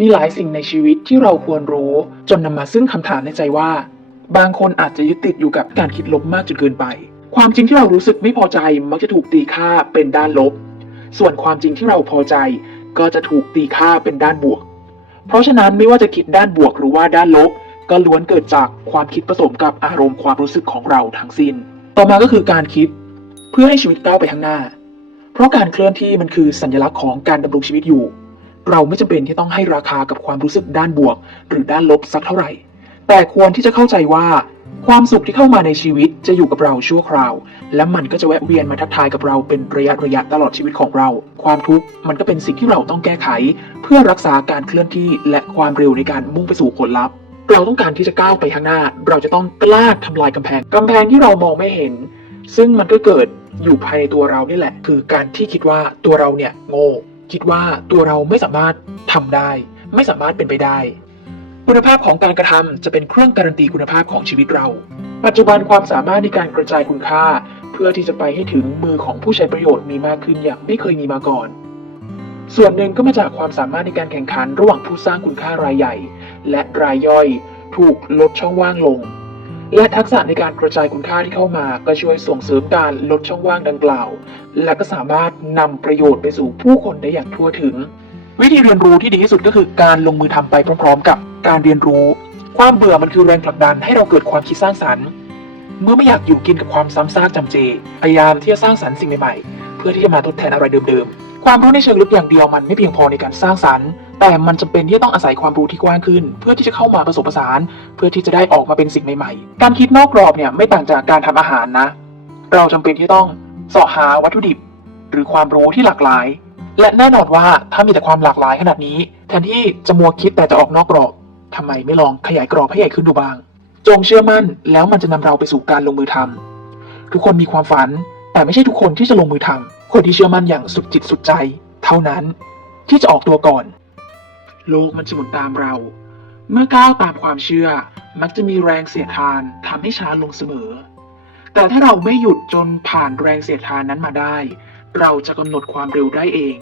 มีหลายสิ่งในชีวิตที่เราควรรู้ จนนำมาซึ่งคำถามในใจว่า บางคนอาจจะยึดติดอยู่กับการคิดลบมากจนเกินไป ความจริงที่เรารู้สึกไม่พอใจมักจะถูกตีค่าเป็นด้านลบ ส่วนความจริงที่เราพอใจก็จะถูกตีค่าเป็นด้านบวก เพราะฉะนั้นไม่ว่าจะคิดด้านบวกหรือว่าด้านลบ ก็ล้วนเกิดจากความคิดผสมกับอารมณ์ความรู้สึกของเราทั้งสิ้น ต่อมาก็คือการคิด เพื่อให้ชีวิตก้าวไปข้างหน้า เพราะการเคลื่อนที่มันคือสัญลักษณ์ของการดำรงชีวิตอยู่ เราไม่จำเป็นที่ต้องให้ราคากับความรู้สึกด้านบวก หรือด้านลบสักเท่าไหร่ แต่ควรที่จะเข้าใจว่า ความสุขที่เข้ามาในชีวิตจะอยู่กับเราชั่วคราว และมันก็จะแวะเวียนมาทักทายกับเราเป็นระยะระยะตลอดชีวิตของเรา ความทุกข์มันก็เป็นสิ่งที่เราต้องแก้ไข เพื่อรักษาการเคลื่อนที่และความเร็วในการมุ่งไปสู่ผลลัพธ์ เราต้องการที่จะก้าวไปข้างหน้า เราจะต้องกล้าทำลายกำแพงกำแพงที่เรามองไม่เห็น ซึ่งมันก็เกิดอยู่ภายในตัวเรานี่แหละ คือการที่คิดว่าตัวเราเนี่ยโง่ คิดว่าตัวเราไม่สามารถทำได้ ไม่สามารถเป็นไปได้ คุณภาพของการกระทำจะเป็นเครื่องการันตีคุณภาพของชีวิตเรา ปัจจุบันความสามารถในการกระจายคุณค่า เพื่อที่จะไปให้ถึงมือของผู้ใช้ประโยชน์มีมากขึ้นอย่างไม่เคยมีมาก่อน ส่วนหนึ่งก็มาจากความสามารถในการแข่งขันระหว่างผู้สร้างคุณค่ารายใหญ่ และรายย่อย ถูกลดช่องว่างลง และทักษะในการกระจายคุณค่าที่เข้ามาก็ช่วยส่งเสริมการลดช่องว่างดังกล่าว และก็สามารถนำประโยชน์ไปสู่ผู้คนได้อย่างทั่วถึง วิธีเรียนรู้ที่ดีที่สุดก็คือการลงมือทำไปพร้อมๆ กับการเรียนรู้ ความเบื่อมันคือแรงผลักดันให้เราเกิดความคิดสร้างสรรค์ เมื่อไม่อยากอยู่กินกับความซ้ำซากจำเจ พยายามที่จะสร้างสรรค์สิ่งใหม่ๆ เพื่อที่จะมาทดแทนอะไรเดิมๆ ความรู้ในเชิงลึกอย่างเดียวมันไม่เพียงพอในการสร้างสรรค์ แต่มันจำเป็นที่จะต้องอาศัยความรู้ที่กว้างขึ้น เพื่อที่จะเข้ามาผสมผสาน เพื่อที่จะได้ออกมาเป็นสิ่งใหม่ๆ การคิดนอกกรอบเนี่ยไม่ต่างจากการทำอาหารนะ เราจำเป็นที่ต้องเสาะหาวัตถุดิบ หรือความรู้ที่หลากหลาย และแน่นอนว่าถ้ามีแต่ความหลากหลายขนาดนี้ แทนที่จะมัวคิดแต่จะออกนอกกรอบทำไมไม่ลองขยายกรอบให้ใหญ่ขึ้นดูบ้าง จงเชื่อมั่นแล้วมันจะนำเราไปสู่การลงมือทำทุกคนมีความฝัน แต่ไม่ใช่ทุกคนที่จะลงมือทำคนที่เชื่อมั่นอย่างสุดจิตสุดใจ เท่านั้นที่จะออกตัวก่อน โลกมันจะหมุนตามเรา เมื่อก้าวตามความเชื่อ มักจะมีแรงเสียดทานทำให้ช้าลงเสมอ แต่ถ้าเราไม่หยุดจนผ่านแรงเสียดทานนั้นมาได้ เราจะกำหนดความเร็วได้เอง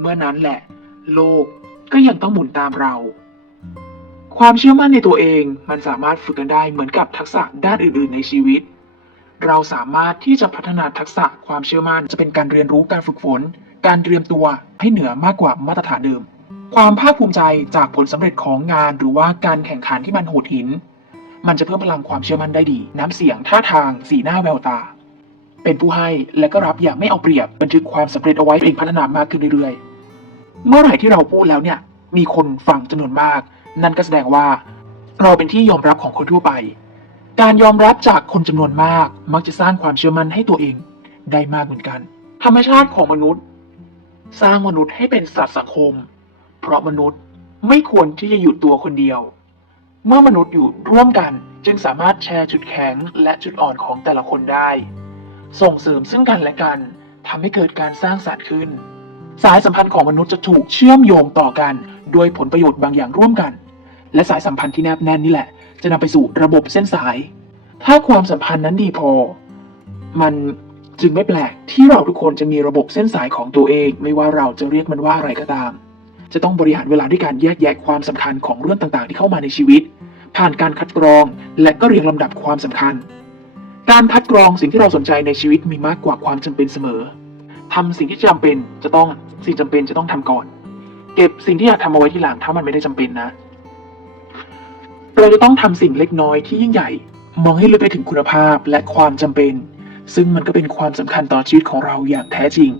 เมื่อนั้นแหละ โลกก็ยังต้องหมุนตามเรา ความเชื่อมั่นในตัวเองมันสามารถฝึกกันได้เหมือนกับทักษะด้านอื่น ๆ ในชีวิต เราสามารถที่จะพัฒนาทักษะความเชื่อมั่นจะเป็นการเรียนรู้การฝึกฝน การเตรียมตัวให้เหนือมากกว่ามาตรฐานเดิม ความภาคภูมิใจจากผลสำเร็จของงานหรือว่าการแข่งขันที่มันโหดหิน มันจะเพิ่มพลังความเชื่อมั่นได้ดี น้ำเสียงท่าทาง สีหน้าแววตา เป็นผู้ให้และก็รับอย่างไม่เอาเปรียบบันทึกความสำเร็จเอาไว้เองพัฒนามากขึ้นเรื่อยๆ เมื่อไหร่ที่เราพูดแล้วเนี่ย มีคนฟังจำนวนมาก นั่นก็แสดงว่า เราเป็นที่ยอมรับของคนทั่วไป การยอมรับจากคนจำนวนมาก มักจะสร้างความเชื่อมั่นให้ตัวเองได้มากเหมือนกัน ธรรมชาติของมนุษย์ สร้างมนุษย์ให้เป็นสัตว์สังคม เพราะมนุษย์ไม่ควรที่จะอยู่ตัวคนเดียว เมื่อมนุษย์อยู่ร่วมกันจึงสามารถแชร์จุดแข็งและจุดอ่อนของแต่ละคนได้ ส่งเสริมซึ่งกันและกันทำให้เกิดการสร้างสรรค์ขึ้น สายสัมพันธ์ของมนุษย์จะถูกเชื่อมโยงต่อกันด้วยผลประโยชน์บางอย่างร่วมกัน และสายสัมพันธ์ที่แนบแน่นนี่แหละ จะนำไปสู่ระบบเส้นสาย ถ้าความสัมพันธ์นั้นดีพอ มันจึงไม่แปลกที่เราทุกคนจะมีระบบเส้นสายของตัวเอง ไม่ว่าเราจะเรียกมันว่าอะไรก็ตาม จะต้องบริหารเวลาด้วยการแยกแยะความสำคัญของเรื่องต่างๆ ที่เข้ามาในชีวิต ผ่านการคัดกรองและก็เรียงลำดับความสำคัญ การคัดกรองสิ่งที่เราสนใจในชีวิตมีมากกว่าความจำเป็นเสมอทำสิ่งที่จำเป็นจะต้องสิ่งจำเป็นจะต้องทำก่อน เก็บสิ่งที่อยากทำเอาไว้ที่หลังถ้ามันไม่ได้จำเป็นนะ เราจะต้องทำสิ่งเล็กน้อยที่ยิ่งใหญ่ มองให้ลึกไปถึงคุณภาพและความจำเป็น ซึ่งมันก็เป็นความสำคัญต่อชีวิตของเราอย่างแท้จริง